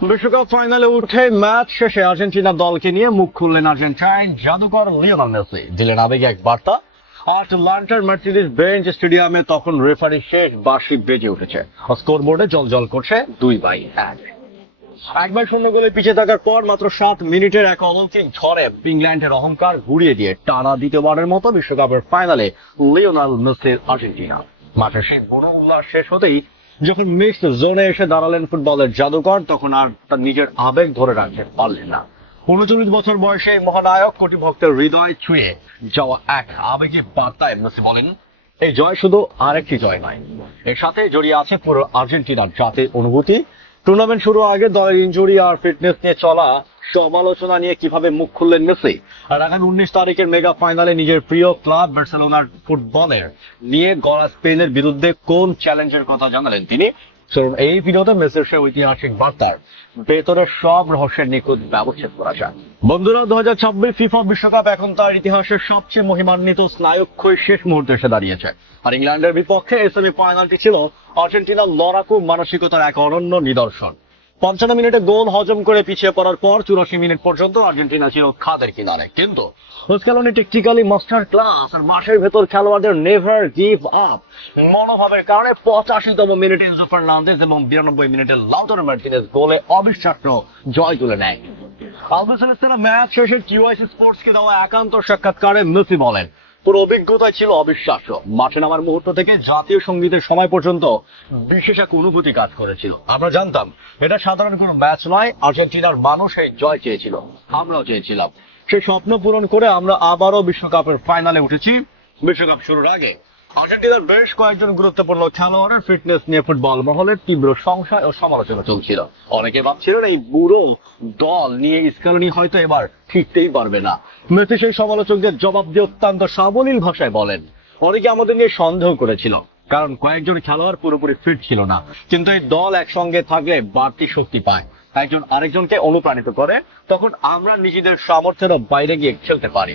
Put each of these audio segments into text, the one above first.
বিশ্বকাপ ফাইনালে উঠে ম্যাচ শেষে আর্জেন্টিনা দলকে নিয়ে মুখ খুললেন আর্জেন্টাইন জাদুকর লিওনেল মেসি। দিলেন আবেগে এক বার্তা। আটলান্টার মার্সিডিজ বেঞ্চ স্টেডিয়ামে তখন রেফারি শেষ বাঁশি বেজে উঠেছে। স্কোরবোর্ডে জল করছে 2-1। একবার শূন্য গোলে পিছিয়ে থাকার পর মাত্র 7 মিনিটের এক অলৌকিক ঝড়ে ইংল্যান্ডের অহংকার ঘুরিয়ে দিয়ে টানা দ্বিতীয়বারের মতো বিশ্বকাপের ফাইনালে লিওনেল মেসির আর্জেন্টিনা। মাঠের সেই বড় উল্লাস শেষ হতেই যখন মিক্সড জোনে এসে দাঁড়ালেন ফুটবলের জাদুকর, তখন আর তার নিজের আবেগ ধরে রাখতে পারলেন না। 39 বছর বয়সে মহানায়ক কোটি ভক্তের হৃদয় ছুঁয়ে যাওয়া এক আবেগী বার্তায় মেসি বলেন, এই জয় শুধু আরেকটি জয় নয়, এর সাথে জড়িয়ে আছে পুরো আর্জেন্টিনার জাতির অনুভূতি। টুর্নামেন্ট শুরু আগে দলের ইনজুরি আর ফিটনেস নিয়ে চলা সমালোচনা নিয়ে কিভাবে মুখ খুললেন মেসি, আর আগামী 19 তারিখের মেগা ফাইনালে নিজের প্রিয় ক্লাব বার্সেলোনার ফুটবলের নিয়ে গড়া স্পেনের বিরুদ্ধে কোন চ্যালেঞ্জের কথা জানালেন তিনি। এই ভিডিওতে মেসির সে ঐতিহাসিক বার্তার ভেতরের সব রহস্যের নিখুঁত ব্যবচ্ছেদ করা যায়। বন্ধুরা, 2026 ফিফা বিশ্বকাপ এখন তার ইতিহাসের সবচেয়ে মহিমান্বিত স্নায়ুক্ষয়ী শেষ মুহূর্তে এসে দাঁড়িয়েছে। আর ইংল্যান্ডের বিপক্ষে এই সেমিফাইনালটি ছিল আর্জেন্টিনার লড়াকু মানসিকতার এক অনন্য নিদর্শন। 55 মিনিটে গোল হজম করে পিছিয়ে পড়ার পর 84 মিনিট পর্যন্ত আর্জেন্টিনা ছিল খাদের কিনারে, কিন্তু স্ক্যালোনি টেকটিক্যালি মাস্টার ক্লাস আর মাঠের ভেতর খেলোয়াড়দের নেভার গিভ আপ মনোভাবের কারণে 85তম মিনিটে এনজো ফার্নান্দেজ এবং 92 মিনিটে লাউতারো মার্টিনেজ গোলে অবিশ্বাস্য জয় তুলে নেয়। আলভেস সেলেস্তারা ম্যাচ শেষে টিওআইসি স্পোর্টসকে দেওয়া একান্ত সাক্ষাৎকারে মেসি বলেন, পুরো অভিজ্ঞতাই ছিল অবিশ্বাস্য। মাঠে নামার মুহূর্ত থেকে জাতীয় সঙ্গীতের সময় পর্যন্ত বিশেষ এক অনুভূতি কাজ করেছিল। আমরা জানতাম এটা সাধারণ কোনো ম্যাচ নয়, আর্জেন্টিনার মানুষ এই জয় চেয়েছিল, আমরাও চেয়েছিলাম। সেই স্বপ্ন পূরণ করে আমরা আবারও বিশ্বকাপের ফাইনালে উঠেছি। বিশ্বকাপ শুরুর আগে আর্জেন্টিনার বেশ কয়েকজন গুরুত্বপূর্ণ খেলোয়াড়ের ফিটনেস নিয়ে ফুটবল মহলের তীব্র সংশয় ও সমালোচনা চলছিল। অনেকে ভাবছিলেন এই বুড়ো দল নিয়ে স্ক্যালোনি হয়তো এবার ফিরতেই পারবে না। মেসি সেই সমালোচকদের জবাব দিয়ে অত্যন্ত সাবলীল ভাষায় বলেন, অনেকে আমাদের নিয়ে সন্দেহ করেছিল কারণ কয়েকজন খেলোয়াড় পুরোপুরি ফিট ছিল না, কিন্তু এই দল একসঙ্গে থাকলে বাড়তি শক্তি পায়, একজন আরেকজনকে অনুপ্রাণিত করে, তখন আমরা নিজেদের সামর্থ্যের বাইরে গিয়ে খেলতে পারি।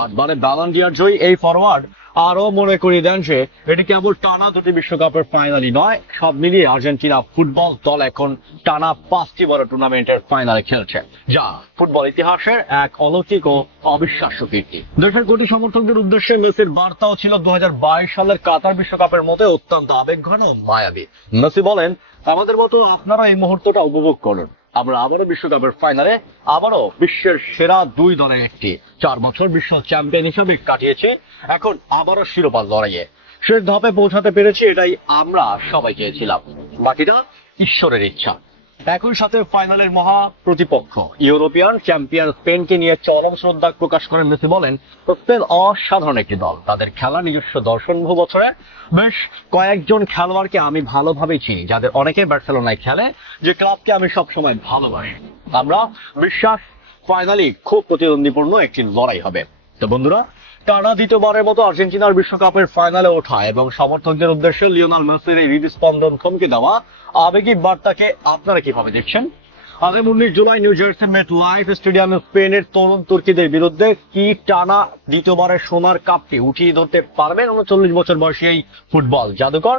8 বারে ব্যালন ডি'অর জয়ী এই ফরওয়ার্ড আরো মনে করিয়ে দেন যে এটি কেবল টানা 2টি বিশ্বকাপের ফাইনালই নয়, সব মিলিয়ে আর্জেন্টিনা ফুটবল দল এখন টানা 5টি বড় টুর্নামেন্টের ফাইনালে খেলছে, যা ফুটবল ইতিহাসের এক অলৌকিক ও অবিশ্বাস্য কীর্তি। দেশের কোটি সমর্থকদের উদ্দেশ্যে মেসির বার্তাও ছিল 2022 সালের কাতার বিশ্বকাপের মতো অত্যন্ত আবেগঘন ও মায়াবী। মেসি বলেন, আমাদের মতো আপনারা এই মুহূর্তটা উপভোগ করুন। আমরা আবারও বিশ্বকাপের ফাইনালে, আবারও বিশ্বের সেরা 2 দলের একটি। 4 বছর বিশ্ব চ্যাম্পিয়ন হিসেবে কাটিয়েছে, এখন আবারও শিরোপা লড়াইয়ে শেষ ধাপে পৌঁছাতে পেরেছি, এটাই আমরা সবাই চেয়েছিলাম, বাকিটা ঈশ্বরের ইচ্ছা। একই সাথে ফাইনালের মহা প্রতিপক্ষ ইউরোপিয়ান চ্যাম্পিয়ন স্পেনকে নিয়ে চরম শ্রদ্ধা প্রকাশ করে মেসি বলেন, স্পেন অসাধারণ একটি দল, তাদের খেলা নিজস্ব দর্শন। বহু বছরে বেশ কয়েকজন খেলোয়াড়কে আমি ভালোভাবে চিনি, যাদের অনেকে বার্সেলোনায় খেলে, যে ক্লাবকে আমি সবসময় ভালোবাসি। আমরা বিশ্বাস ফাইনালি খুব প্রতিদ্বন্দ্বীপূর্ণ একটি লড়াই হবে। তো বন্ধুরা, টানা দ্বিতীয়বারের মতো আর্জেন্টিনার বিশ্বকাপের ফাইনালে ওঠা এবং সমর্থকদের উদ্দেশ্যে লিওনেল মেসির এই হৃদস্পন্দন থমকে দেওয়া আবেগিক বার্তাকে আপনারা কিভাবে দেখছেন? আগামী 19 জুলাই নিউ জার্সি মেট লাইফ স্টেডিয়ামে স্পেনের তরুণ তুর্কিদের বিরুদ্ধে কি টানা দ্বিতীয়বারের সোনার কাপটি উঠিয়ে ধরতে পারবেন 39 বছর বয়সী এই ফুটবল জাদুকর?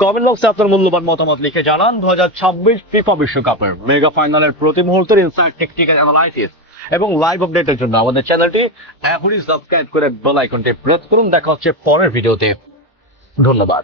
কমেন্ট বক্সে আপনার মূল্যবান মতামত লিখে জানান। 2026 ফিফা বিশ্বকাপের মেগা ফাইনালের প্রতি মুহূর্তের ইনসাইড টেকটিক্যাল অ্যানালাইসিস এবং লাইভ আপডেটের জন্য আমাদের চ্যানেলটি এখনই সাবস্ক্রাইব করে বেল আইকনটি প্রেস করুন। দেখা হচ্ছে পরের ভিডিওতে। ধন্যবাদ।